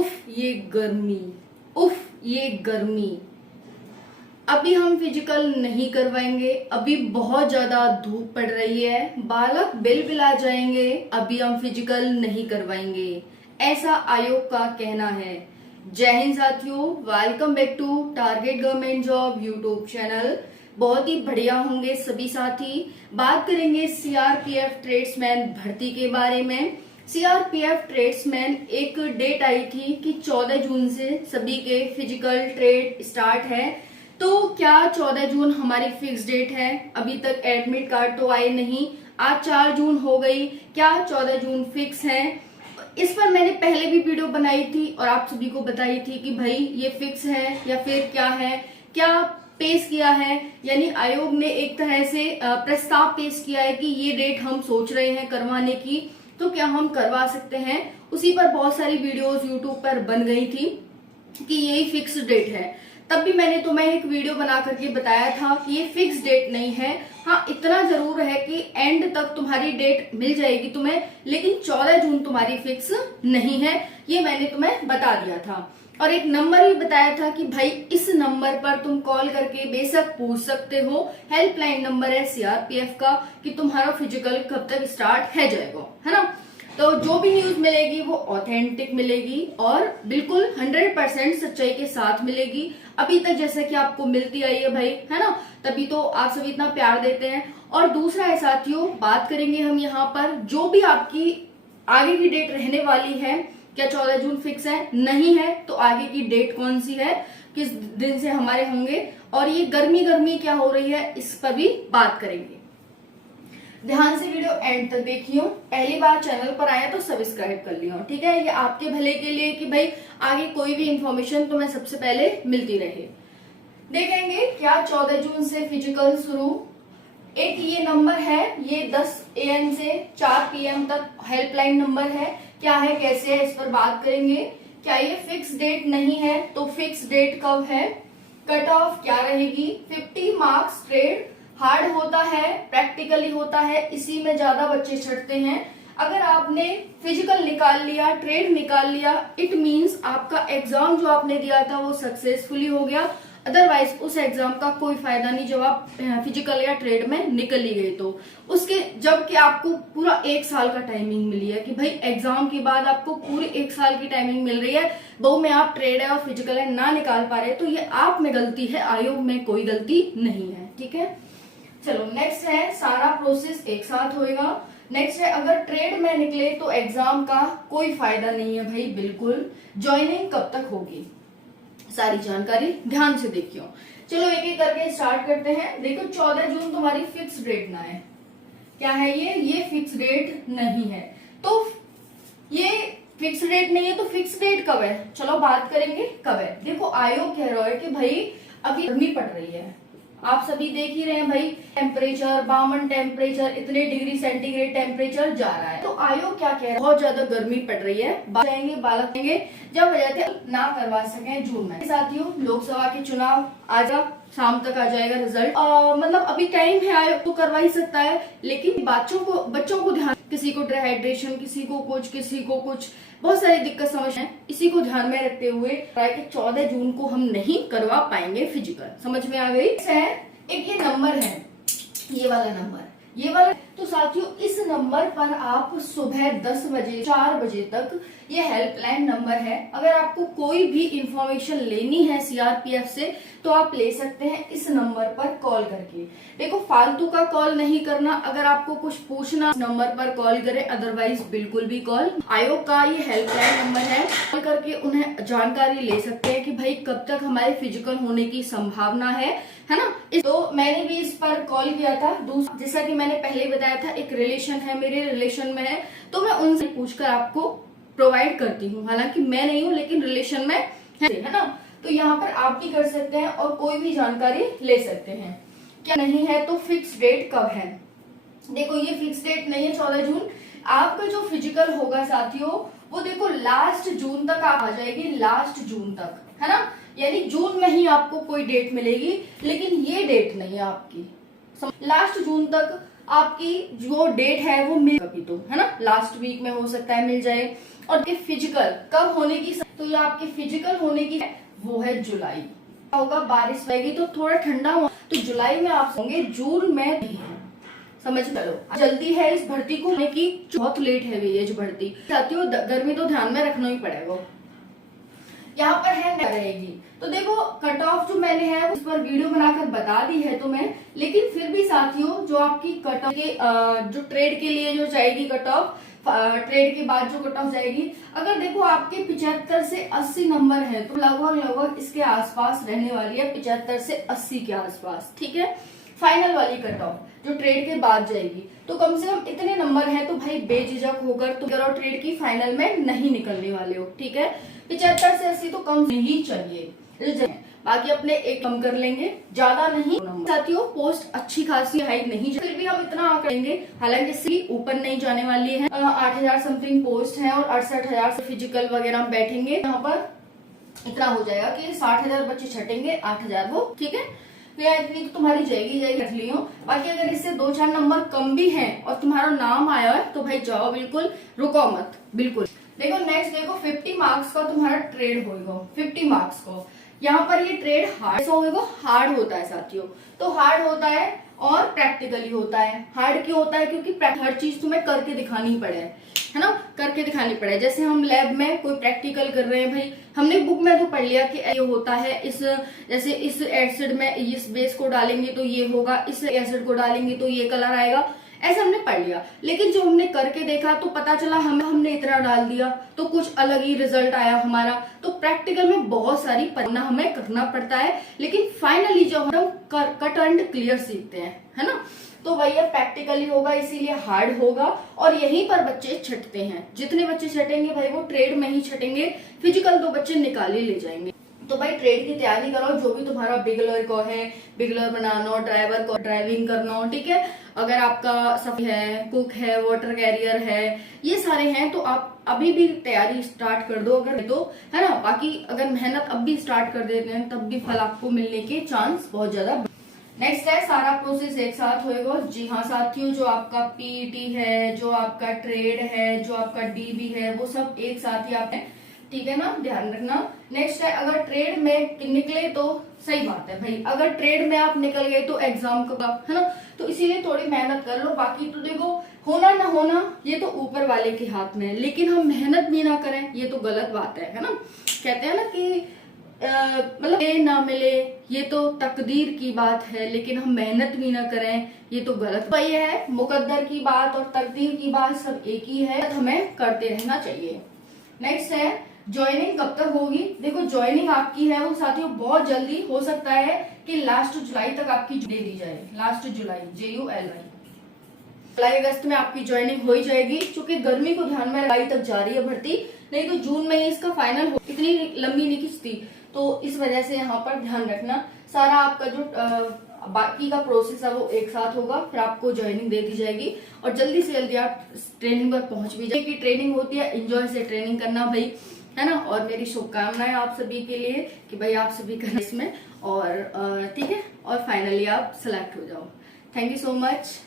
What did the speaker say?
उफ ये गर्मी, उफ ये गर्मी। अभी हम फिजिकल नहीं करवाएंगे, अभी बहुत ज्यादा धूप पड़ रही है, बालक बिलबिला जाएंगे, अभी हम फिजिकल नहीं करवाएंगे, ऐसा आयोग का कहना है। जय हिंद साथियों, welcome back to target government job YouTube channel. बहुत ही बढ़िया होंगे सभी साथी। बात करेंगे सीआरपीएफ ट्रेड्समैन भर्ती के बारे में। सीआरपीएफ ट्रेड्समैन एक डेट आई थी कि 14 जून से सभी के फिजिकल ट्रेड स्टार्ट है। तो क्या 14 जून हमारी फिक्स डेट है? अभी तक एडमिट कार्ड तो आए नहीं। आज 4 जून हो गई, क्या 14 जून फिक्स है? इस पर मैंने पहले भी वीडियो बनाई थी और आप सभी को बताई थी कि भाई ये फिक्स है या फिर क्या है, क्या पेश किया है। यानी आयोग ने एक तरह से प्रस्ताव पेश किया है कि ये डेट हम सोच रहे हैं करवाने की, तो क्या हम करवा सकते हैं। उसी पर बहुत सारी वीडियोस यूट्यूब पर बन गई थी कि यही फिक्स डेट है। तब भी मैंने तुम्हें एक वीडियो बना करके बताया था कि ये फिक्स डेट नहीं है। हाँ, इतना जरूर है कि एंड तक तुम्हारी डेट मिल जाएगी तुम्हें, लेकिन 14 जून तुम्हारी फिक्स नहीं है, ये मैंने तुम्हें बता दिया था। और एक नंबर भी बताया था कि भाई इस नंबर पर तुम कॉल करके बेशक पूछ सकते हो। हेल्पलाइन नंबर है सीआरपीएफ का कि तुम्हारा फिजिकल कब तक स्टार्ट है जाएगा, है ना। तो जो भी न्यूज मिलेगी वो ऑथेंटिक मिलेगी और बिल्कुल 100% सच्चाई के साथ मिलेगी। अभी तक जैसा कि आपको मिलती आई है भाई, है ना, तभी तो आप सभी इतना प्यार देते हैं। और दूसरा है साथियों, बात करेंगे हम यहाँ पर जो भी आपकी आगे की डेट रहने वाली है। क्या 14 जून फिक्स है? नहीं है, तो आगे की डेट कौन सी है, किस दिन से हमारे होंगे, और ये गर्मी गर्मी क्या हो रही है, इस पर भी बात करेंगे। ध्यान से वीडियो एंड तक देखियो। पहली बार चैनल पर आया तो सब्सक्राइब कर लियो, ठीक है। ये आपके भले के लिए कि भाई आगे कोई भी इंफॉर्मेशन तुम्हें सबसे पहले मिलती रहे। देखेंगे क्या 14 जून से फिजिकल शुरू। एक ये नंबर है, ये 10 AM से 4 PM तक हेल्पलाइन नंबर है। क्या है, कैसे है, इस पर बात करेंगे। क्या ये फिक्स डेट नहीं है तो फिक्स डेट कब है? कट ऑफ क्या रहेगी? 50 मार्क्स ट्रेड हार्ड होता है, प्रैक्टिकली होता है, इसी में ज्यादा बच्चे छटते हैं। अगर आपने फिजिकल निकाल लिया, ट्रेड निकाल लिया, इट मींस आपका एग्जाम जो आपने दिया था वो सक्सेसफुली हो गया। अदरवाइज उस एग्जाम का कोई फायदा नहीं जब आप फिजिकल या ट्रेड में निकल ही गए तो। उसके जबकि आपको पूरा 1 साल का टाइमिंग मिली है कि भाई एग्जाम के बाद आपको पूरे 1 साल की टाइमिंग मिल रही है, बहु में आप ट्रेड है और फिजिकल है ना निकाल पा रहे, तो ये आप में गलती है, आयोग में कोई गलती नहीं है, ठीक है। चलो नेक्स्ट है, सारा प्रोसेस एक साथ होएगा। नेक्स्ट है, अगर ट्रेड में निकले तो एग्जाम का कोई फायदा नहीं है भाई, बिल्कुल। ज्वाइनिंग कब तक होगी, सारी जानकारी ध्यान से देखियो। चलो एक एक करके स्टार्ट करते हैं। देखो 14 जून तुम्हारी फिक्स डेट ना है। क्या है ये फिक्स डेट नहीं है। तो ये फिक्स डेट नहीं है तो फिक्स डेट कब है? चलो बात करेंगे कब है। देखो आयोग कह रहा है कि भाई अभी गर्मी पड़ रही है, आप सभी देख ही रहे हैं भाई, टेम्परेचर 52 टेम्परेचर, इतने डिग्री सेंटीग्रेड टेम्परेचर जा रहा है। तो आयोग क्या कह रहा है, बहुत ज्यादा गर्मी पड़ रही है, जाएंगे बालक देंगे जब वजह से ना करवा सके जून में। साथियों लोकसभा के चुनाव आजा शाम तक आ जाएगा रिजल्ट, मतलब अभी टाइम है, आयोग तो करवा ही सकता है, लेकिन बच्चों को ध्यान, किसी को डिहाइड्रेशन, किसी को कुछ बहुत सारी दिक्कत समस्या है, इसी को ध्यान में रखते हुए 14 जून को हम नहीं करवा पाएंगे फिजिकल। समझ में आ गई? एक ये नंबर है, ये वाला नंबर, ये वाला। तो साथियों इस नंबर पर आप सुबह 10 बजे 4 बजे तक, ये हेल्पलाइन नंबर है। अगर आपको कोई भी इंफॉर्मेशन लेनी है सीआरपीएफ से तो आप ले सकते हैं इस नंबर पर कॉल करके। देखो फालतू का कॉल नहीं करना, अगर आपको कुछ पूछना नंबर पर कॉल करें, अदरवाइज बिल्कुल भी कॉल। आयोग का ये हेल्पलाइन नंबर है, कॉल करके उन्हें जानकारी ले सकते हैं कि भाई कब तक हमारे फिजिकल होने की संभावना है ना। तो मैंने भी इस पर कॉल किया था। जैसा कि मैंने पहले बताया था, एक रिलेशन है, मेरे रिलेशन में है, तो मैं उनसे पूछकर आपको प्रोवाइड करती हूँ। हालांकि मैं नहीं हूँ लेकिन रिलेशन में है ना। तो यहाँ पर आप भी कर सकते हैं और कोई भी जानकारी ले सकते हैं। क्या नहीं है तो फिक्स डेट कब है? देखो ये फिक्स डेट नहीं है 14 जून। आपका जो फिजिकल होगा साथियों वो देखो लास्ट जून तक आ जाएगी, लास्ट जून तक, है ना। यानी जून में ही आपको कोई डेट मिलेगी, लेकिन ये डेट नहीं है आपकी, लास्ट जून तक आपकी जो डेट है वो मिल कभी तो, है ना, लास्ट वीक में हो सकता है मिल जाए। और ये फिजिकल कब होने की, तो ये आपके फिजिकल होने की वो है जुलाई। होगा बारिश रहेगी तो थोड़ा ठंडा हो, तो जुलाई में आप होंगे, जून में समझ लो जल्दी है इस भर्ती को होने की, बहुत लेट है ये जो भर्ती। साथियों गर्मी तो ध्यान में रखना ही पड़ेगा। यहाँ पर है रहेगी, तो देखो कट ऑफ जो मैंने है उस पर वीडियो बनाकर बता दी है तुम्हें, लेकिन फिर भी साथियों जो आपकी कट ऑफ के जो ट्रेड के लिए जो जाएगी कट ऑफ, ट्रेड के बाद जो कट ऑफ जाएगी, अगर देखो आपके 75 से 80 नंबर है तो लगभग इसके आसपास रहने वाली है, 75 से 80 के आसपास, ठीक है। फाइनल वाली कट ऑफ जो ट्रेड के बाद जाएगी, तो कम से कम इतने नंबर हैं तो भाई बेझिझक होकर तो और ट्रेड की फाइनल में नहीं निकलने वाले हो, ठीक है। 75 से 80 तो कम नहीं चाहिए, बाकी अपने एक कम कर लेंगे, ज्यादा नहीं। साथियों पोस्ट अच्छी खासी हाइट नहीं, फिर भी हम इतना करेंगे, हालांकि इससे ऊपर नहीं जाने वाली है। 8000 समथिंग पोस्ट है और 68,000 से फिजिकल वगैरह बैठेंगे, यहाँ पर इतना हो जाएगा कि 60,000 बच्चे छटेंगे, 8,000 वो, ठीक है। तो यार इतनी तो तुम्हारी जाएगी रख लियो। बाकी अगर इससे 2-4 नंबर कम भी हैं और तुम्हारा नाम आया है तो भाई जाओ, बिल्कुल रुको मत, बिल्कुल। देखो नेक्स्ट देखो 50 मार्क्स का तुम्हारा ट्रेड होगा, 50 मार्क्स को। यहाँ पर ये ट्रेड हार्ड होता है साथियों, तो हार्ड होता है और प्रैक्टिकली होता है। हार्ड क्यों होता है? क्योंकि हर चीज तुम्हें करके दिखानी पड़े, है ना, करके दिखानी पड़े। जैसे हम लैब में कोई प्रैक्टिकल कर रहे हैं, भाई हमने बुक में तो पढ़ लिया कि ये होता है, इस जैसे इस एसिड में इस बेस को डालेंगे तो ये होगा, इस एसिड को डालेंगे तो ये कलर आएगा, ऐसा हमने पढ़ लिया। लेकिन जो हमने करके देखा तो पता चला हमने इतना डाल दिया तो कुछ अलग ही रिजल्ट आया हमारा। तो प्रैक्टिकल में बहुत सारी पढ़ना हमें करना पड़ता है, लेकिन फाइनली जो हम कट एंड क्लियर सीखते हैं, है ना, तो वही प्रैक्टिकली होगा, इसीलिए हार्ड होगा। और यहीं पर बच्चे छटते हैं, जितने बच्चे छटेंगे भाई वो ट्रेड में ही छटेंगे, फिजिकल तो बच्चे निकाल ही ले जाएंगे। तो भाई ट्रेड की तैयारी करो, जो भी तुम्हारा बिगलर को है, बिगलर बनाना, ड्राइवर को ड्राइविंग करना, ठीक है। अगर आपका सब है, कुक है, वाटर कैरियर है, ये सारे हैं तो आप अभी भी तैयारी स्टार्ट कर दो, अगर तो, है ना। बाकी अगर मेहनत अब भी स्टार्ट कर देते हैं तब भी फल आपको मिलने के चांस बहुत ज्यादा। नेक्स्ट है सारा प्रोसेस एक साथ होएगा। जी हाँ साथियों, जो आपका पीईटी है, जो आपका ट्रेड है, जो आपका डीबी है, वो सब एक साथ ही आप, ठीक है ना, ध्यान रखना। नेक्स्ट है अगर ट्रेड में निकले तो सही बात है भाई, अगर ट्रेड में आप निकल गए तो एग्जाम का, है ना, तो इसीलिए थोड़ी मेहनत कर लो। बाकी तो देखो होना ना होना ये तो ऊपर वाले के हाथ में है, लेकिन हम मेहनत भी ना करें ये तो गलत बात है ना। कहते हैं ना कि मतलब ना मिले ये तो तकदीर की बात है, लेकिन हम मेहनत भी ना करें ये तो गलत। वही है, मुकद्दर की बात और तकदीर की बात सब एक ही है, हमें करते रहना चाहिए। नेक्स्ट है ज्वाइनिंग कब तक होगी। देखो ज्वाइनिंग आपकी है वो साथियों बहुत जल्दी हो सकता है कि लास्ट जुलाई तक आपकी दे दी जाए, लास्ट जुलाई, JULI, जुलाई अगस्त में आपकी ज्वाइनिंग हो ही जाएगी। क्योंकि गर्मी को ध्यान में जुलाई तक जा रही है भर्ती, नहीं तो जून में ही इसका फाइनल हो, इतनी लंबी नहीं खिंचती, तो इस वजह से यहाँ पर ध्यान रखना। सारा आपका जो बाकी का प्रोसेस है वो एक साथ होगा, फिर आपको ज्वाइनिंग दे दी जाएगी और जल्दी से जल्दी आप ट्रेनिंग पर पहुंच भी जाएगी। ट्रेनिंग होती है, एंजॉय से ट्रेनिंग करना भाई, है ना। और मेरी शुभकामनाएं आप सभी के लिए कि भाई आप सभी करना इसमें, और ठीक है, और फाइनली आप सिलेक्ट हो जाओ। Thank you so much.